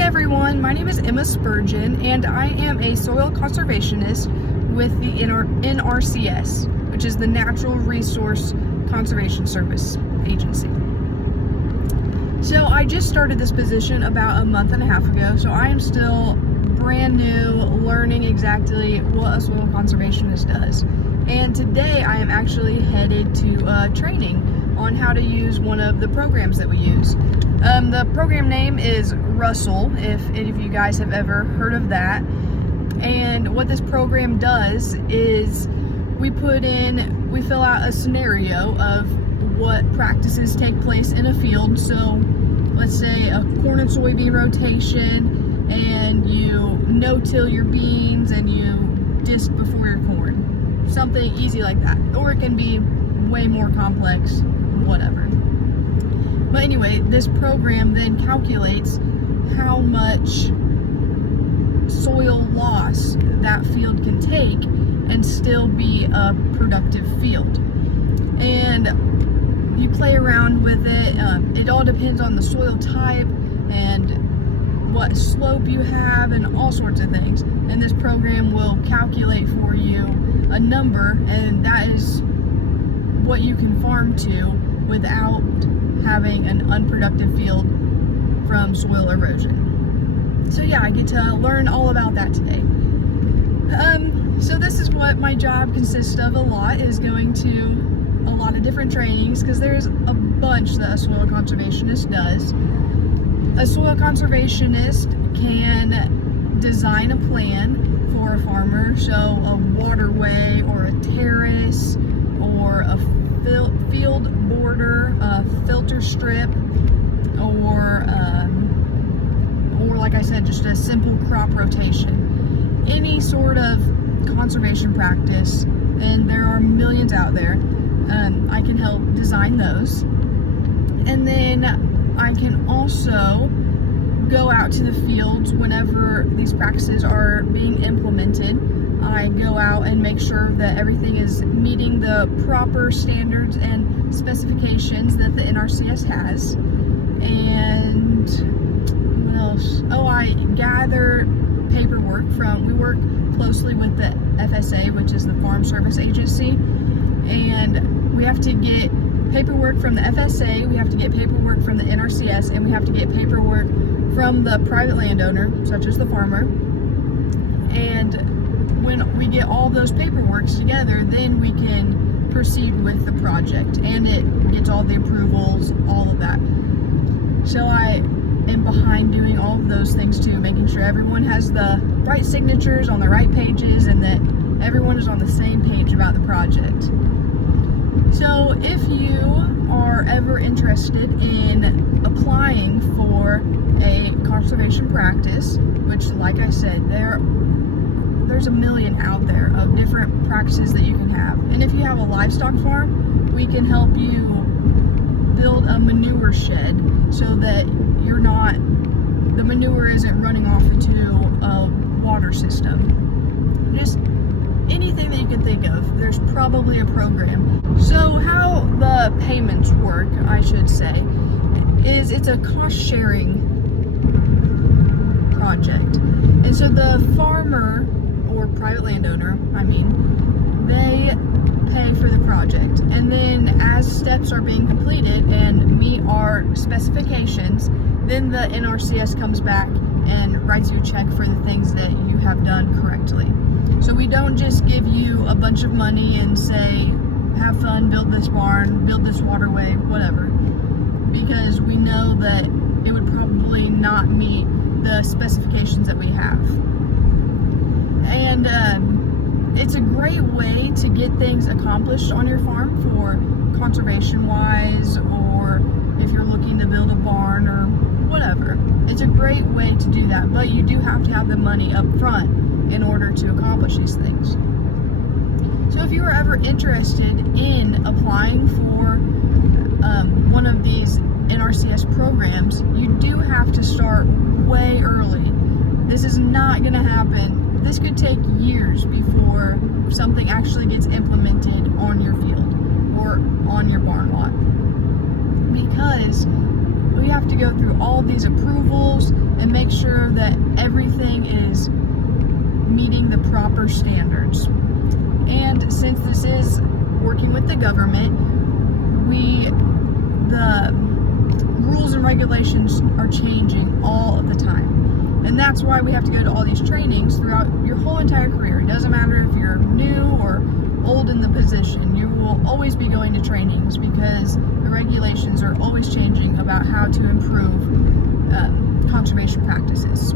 everyone, my name is Emma Spurgeon and I am a soil conservationist with the NRCS, which is the Natural Resource Conservation Service Agency. So I just started this position about a month and a half ago, so I am still brand new, learning exactly what a soil conservationist does. And today I am actually headed to training on how to use one of the programs that we use. The program name is Russell, if any of you guys have ever heard of that. And what this program does is we fill out a scenario of what practices take place in a field. So let's say a corn and soybean rotation, and you no-till your beans and you disc before your corn. Something easy like that. Or it can be way more complex, whatever. But anyway, this program then calculates how much soil loss that field can take and still be a productive field. And you play around with it. It all depends on the soil type and what slope you have and all sorts of things. And this program will calculate for you a number, and that is what you can farm to without having an unproductive field from soil erosion. So yeah, I get to learn all about that today. So this is what my job consists of a lot, is going to a lot of different trainings, because there's a bunch that a soil conservationist does. A soil conservationist can design a plan for a farmer, so a waterway or a terrace or a field border, a filter strip, or like I said, just a simple crop rotation. Any sort of conservation practice, and there are millions out there. I can help design those. And then I can also go out to the fields whenever these practices are being implemented. I go out and make sure that everything is meeting the proper standards and specifications that the NRCS has. And what else? Oh, I gather paperwork we work closely with the FSA, which is the Farm Service Agency, and we have to get paperwork from the FSA, we have to get paperwork from the NRCS, and we have to get paperwork from the private landowner, such as the farmer. And when we get all those paperworks together, then we can proceed with the project, and it gets all the approvals, all of that. So I am behind doing all of those things too, making sure everyone has the right signatures on the right pages and that everyone is on the same page about the project. So if you are ever interested in applying for a conservation practice, which, like I said, there's a million out there of different practices that you can have. And if you have a livestock farm, we can help you build a manure shed so that the manure isn't running off into a water system. Just anything that you can think of, there's probably a program. So how the payments work, I should say, is it's a cost-sharing project. And so the farmer, or private landowner, they pay for the project. And then as steps are being completed and meet our specifications, then the NRCS comes back and writes you a check for the things that you have done correctly. So we don't just give you a bunch of money and say, have fun, build this barn, build this waterway, whatever, because we know that it would probably not meet the specifications that we have. And it's a great way to get things accomplished on your farm for conservation wise, or if you're looking to build a barn or whatever. It's a great way to do that, but you do have to have the money up front in order to accomplish these things. So if you are ever interested in applying for one of these NRCS programs, you do have to start way early. This is not going to happen. This could take years before something actually gets implemented on your field or on your barn lot, because we have to go through all these approvals and make sure that everything is meeting the proper standards. And since this is working with the government, the rules and regulations are changing all of the time. And that's why we have to go to all these trainings throughout your whole entire career. It doesn't matter if you're new or old in the position, you will always be going to trainings because the regulations are always changing about how to improve conservation practices.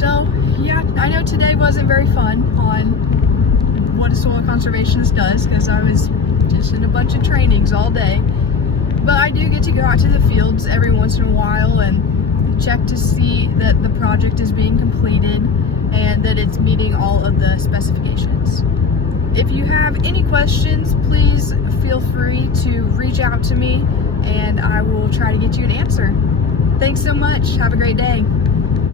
So, yeah, I know today wasn't very fun on what a soil conservationist does because I was just in a bunch of trainings all day. But I do get to go out to the fields every once in a while and check to see that the project is being completed and that it's meeting all of the specifications. If you have any questions, please feel free to reach out to me and I will try to get you an answer. Thanks so much. Have a great day.